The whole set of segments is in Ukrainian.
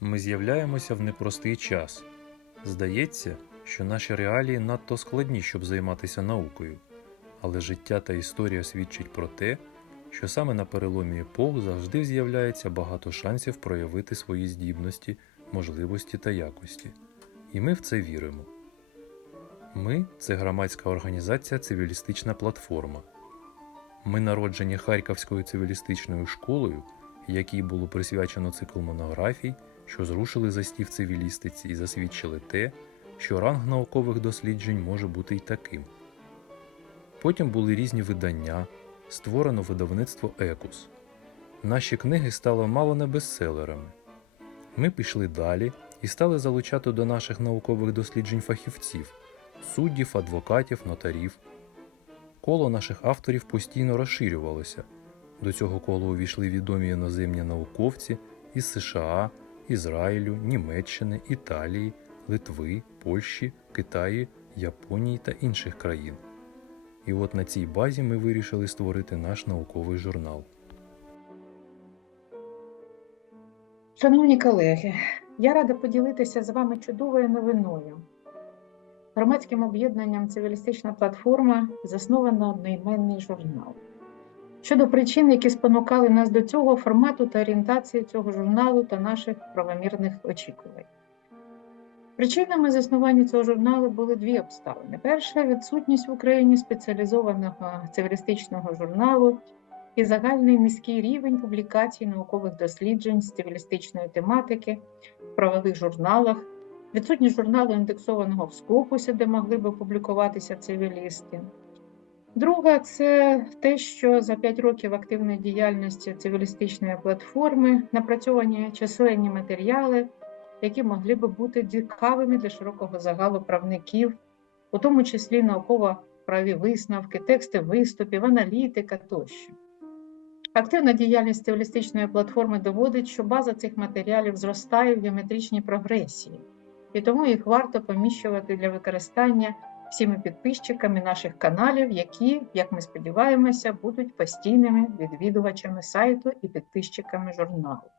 Ми з'являємося в непростий час. Здається, що наші реалії надто складні, щоб займатися наукою, але життя та історія свідчить про те, що саме на переломі епох завжди з'являється багато шансів проявити свої здібності, можливості та якості. І ми в це віримо. Ми це громадська організація Цивілістична платформа. Ми народжені Харківською цивілістичною школою, якій було присвячено цикл монографій, що зрушили застій в цивілістиці і засвідчили те, що ранг наукових досліджень може бути й таким. Потім були різні видання, створено видавництво Екус. Наші книги стали мало не бестселерами. Ми пішли далі і стали залучати до наших наукових досліджень фахівців, суддів, адвокатів, нотарів. Коло наших авторів постійно розширювалося. До цього кола увійшли відомі іноземні науковці із США, Ізраїлю, Німеччини, Італії, Литви, Польщі, Китаї, Японії та інших країн. І от на цій базі ми вирішили створити наш науковий журнал. Шановні колеги, я рада поділитися з вами чудовою новиною. Громадським об'єднанням Цивілістична платформа засновано одноіменний журнал. Щодо причин, які спонукали нас до цього формату та орієнтації цього журналу та наших правомірних очікувань. Причинами заснування цього журналу були дві обставини: перша відсутність в Україні спеціалізованого цивілістичного журналу і загальний низький рівень публікацій наукових досліджень з цивілістичної тематики в правових журналах, відсутність журналу індексованого в Скопусі, де могли би публікуватися цивілісти. Друга це те, що за 5 років активної діяльності цивілістичної платформи напрацьовані численні матеріали, які могли би бути цікавими для широкого загалу правників, у тому числі науково-праві висновки, тексти виступів, аналітика тощо. Активна діяльність цивілістичної платформи доводить, що база цих матеріалів зростає в геометричній прогресії, і тому їх варто поміщувати для використання всіми підписчиками наших каналів, які, як ми сподіваємося, будуть постійними відвідувачами сайту і підписчиками журналу.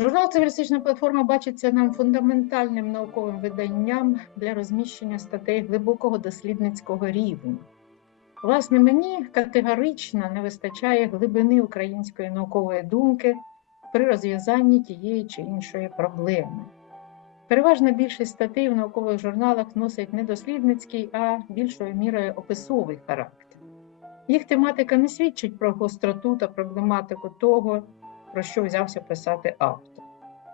Журнал Цивілістична платформа бачиться нам фундаментальним науковим виданням для розміщення статей глибокого дослідницького рівня. Власне, мені категорично не вистачає глибини української наукової думки при розв'язанні тієї чи іншої проблеми. Переважна більшість статей в наукових журналах носить не дослідницький, а більшою мірою описовий характер. Їх тематика не свідчить про гостроту та проблематику того, про що взявся писати автор.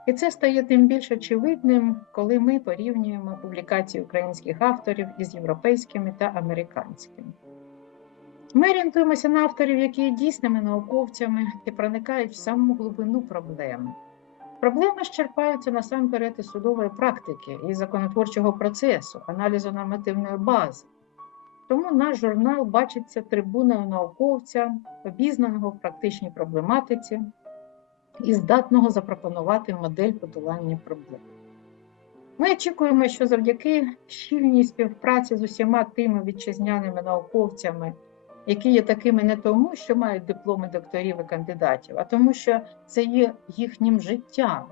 І це стає тим більш очевидним, коли ми порівнюємо публікації українських авторів із європейськими та американськими. Ми орієнтуємося на авторів, які є дійсними науковцями і проникають в саму глибину проблеми. Проблеми ж черпаються насамперед із судової практики і законотворчого процесу, аналізу нормативної бази. Тому наш журнал бачиться трибуною науковця, обізнаного в практичній проблематиці і здатного запропонувати модель подолання проблем. Ми очікуємо, що завдяки щільній співпраці з усіма тими вітчизняними науковцями, які є такими не тому, що мають дипломи докторів і кандидатів, а тому, що це є їхнім життям.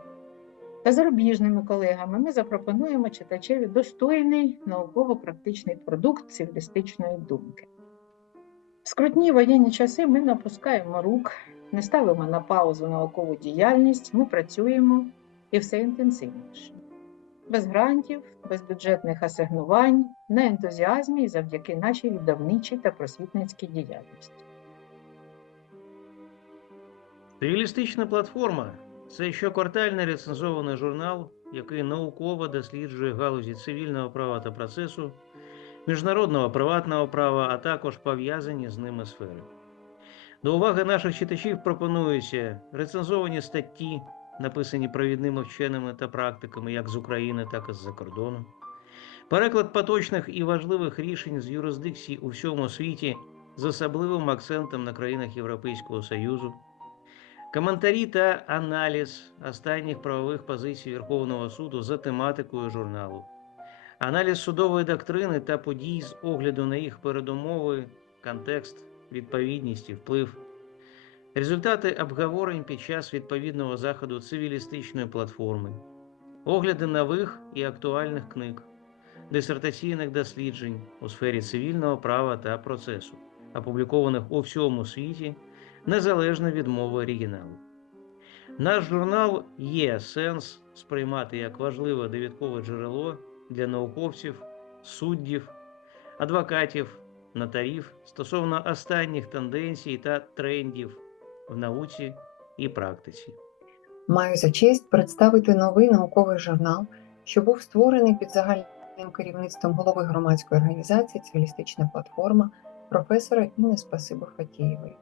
Та зарубіжними колегами ми запропонуємо читачеві достойний науково-практичний продукт цивілістичної думки. В скрутні воєнні часи ми не опускаємо рук, не ставимо на паузу наукову діяльність, ми працюємо і все інтенсивніше. Без грантів, без бюджетних асигнувань, на ентузіазмі і завдяки нашій видавничій та просвітницькій діяльності. Цивілістична платформа це щоквартальний рецензований журнал, який науково досліджує галузі цивільного права та процесу, міжнародного приватного права, а також пов'язані з ними сфери. До уваги наших читачів пропонуються рецензовані статті, написані провідними вченими та практиками як з України, так і з-за кордону, переклад поточних і важливих рішень з юрисдикцій у всьому світі з особливим акцентом на країнах Європейського Союзу, коментарі та аналіз останніх правових позицій Верховного суду за тематикою журналу, аналіз судової доктрини та подій з огляду на їх передумови, контекст, відповідність і вплив, результати обговорень під час відповідного заходу цивілістичної платформи, огляди нових і актуальних книг, дисертаційних досліджень у сфері цивільного права та процесу, опублікованих у всьому світі незалежно від мови оригіналу. Наш журнал є сенс сприймати як важливе довідкове джерело для науковців, суддів, адвокатів, нотарів стосовно останніх тенденцій та трендів в науці і практиці. Маю за честь представити новий науковий журнал, що був створений під загальним керівництвом голови громадської організації Цивілістична платформа професора Інни Спасибо Фатєєвої.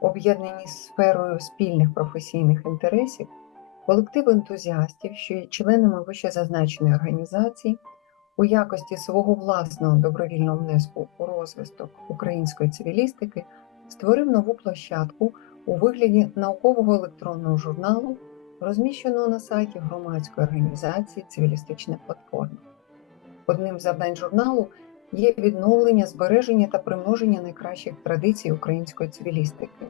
Об'єднані сферою спільних професійних інтересів, колектив ентузіастів, що є членами вищезазначеної організації, у якості свого власного добровільного внеску у розвиток української цивілістики створив нову площадку у вигляді наукового електронного журналу, розміщеного на сайті громадської організації Цивілістична платформа. Одним з завдань журналу є відновлення, збереження та примноження найкращих традицій української цивілістики,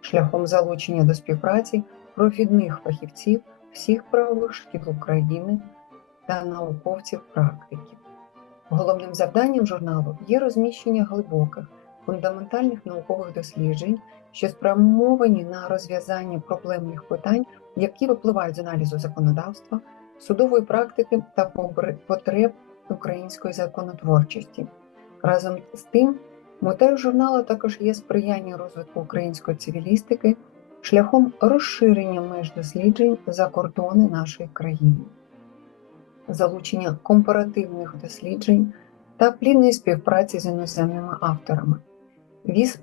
шляхом залучення до співпраці провідних фахівців всіх правових шкіл України та науковців-практиків. Головним завданням журналу є розміщення глибоких, фундаментальних наукових досліджень, що спрямовані на розв'язання проблемних питань, які випливають з аналізу законодавства, судової практики та потреб української законотворчості. Разом з тим, метою журналу також є сприяння розвитку української цивілістики шляхом розширення меж досліджень за кордони нашої країни, залучення компаративних досліджень та плідної співпраці з іноземними авторами,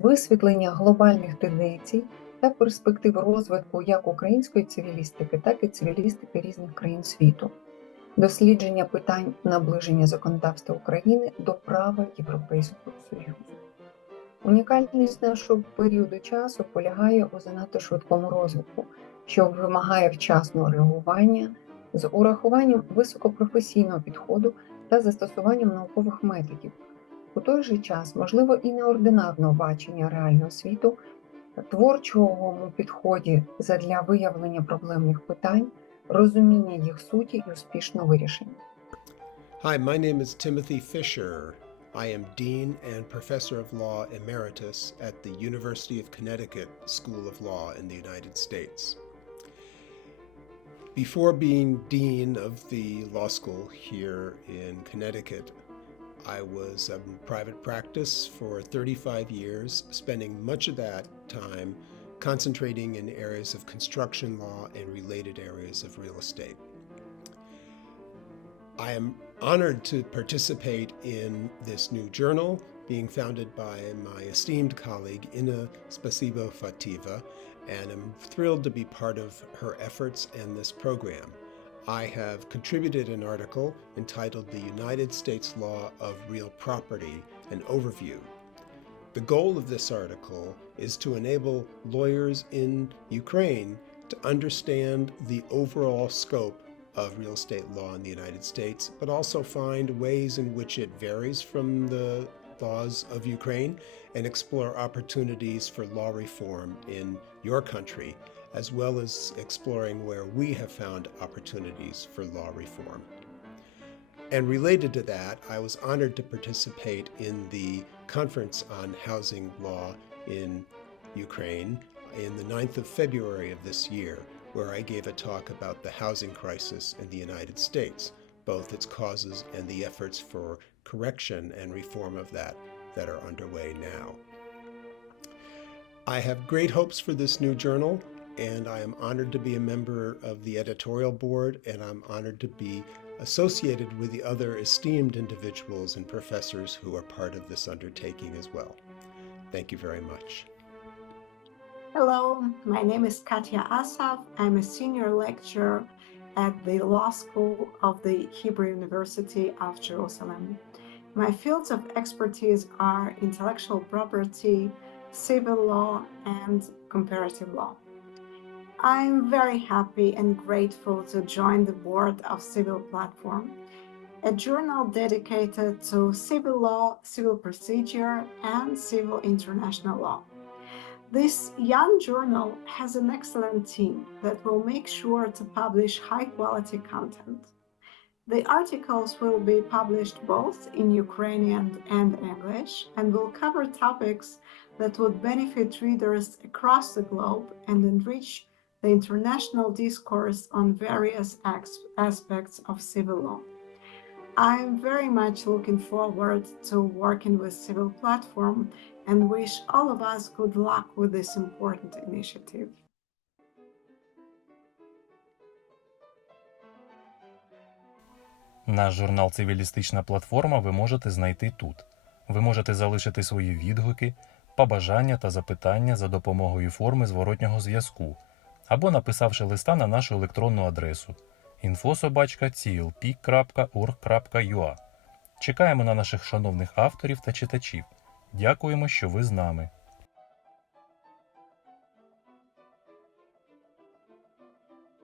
висвітлення глобальних тенденцій та перспектив розвитку як української цивілістики, так і цивілістики різних країн світу, дослідження питань наближення законодавства України до права Європейського Союзу. Унікальність нашого періоду часу полягає у занадто швидкому розвитку, що вимагає вчасного реагування з урахуванням високопрофесійного підходу та застосуванням наукових методів. У той же час можливо і неординарного бачення реального світу, творчому підході задля виявлення проблемних питань, розуміння їх суті і успішного вирішення. Hi, my name is Timothy Fisher. I am Dean and Professor of Law Emeritus at the University of Connecticut School of Law in the United States. Before being Dean of the law school here in Connecticut, I was in private practice for 35 years, spending much of that time concentrating in areas of construction law and related areas of real estate. I am honored to participate in this new journal being founded by my esteemed colleague Ina Spasibo Fativa, and I'm thrilled to be part of her efforts and this program. I have contributed an article entitled The United States Law of Real Property An Overview. The goal of this article is to enable lawyers in Ukraine to understand the overall scope of real estate law in the United States, but also find ways in which it varies from the laws of Ukraine and explore opportunities for law reform in your country, as well as exploring where we have found opportunities for law reform. And related to that, I was honored to participate in the conference on housing law in Ukraine in the 9th of February of this year, where I gave a talk about the housing crisis in the United States, both its causes and the efforts for correction and reform of that that are underway now. I have great hopes for this new journal, and I am honored to be a member of the editorial board, and I'm honored to be associated with the other esteemed individuals and professors who are part of this undertaking as well. Thank you very much. Hello, my name is Katya Asaf. I'm a senior lecturer at the Law School of the Hebrew University of Jerusalem. My fields of expertise are intellectual property, civil law, and comparative law. I'm very happy and grateful to join the board of Civil Platform, a journal dedicated to civil law, civil procedure, and civil international law. This young journal has an excellent team that will make sure to publish high quality content. The articles will be published both in Ukrainian and English and will cover topics that would benefit readers across the globe and enrich the international discourse on various aspects of civil law. I'm very much looking forward to working with Civil Platform and wish all of us good luck with this important initiative. Наш журнал Цивілістична платформа ви можете знайти тут. Ви можете залишити свої відгуки, побажання та запитання за допомогою форми зворотнього зв'язку або написавши листа на нашу електронну адресу info.clp.org.ua. Чекаємо на наших шановних авторів та читачів. Дякуємо, що ви з нами.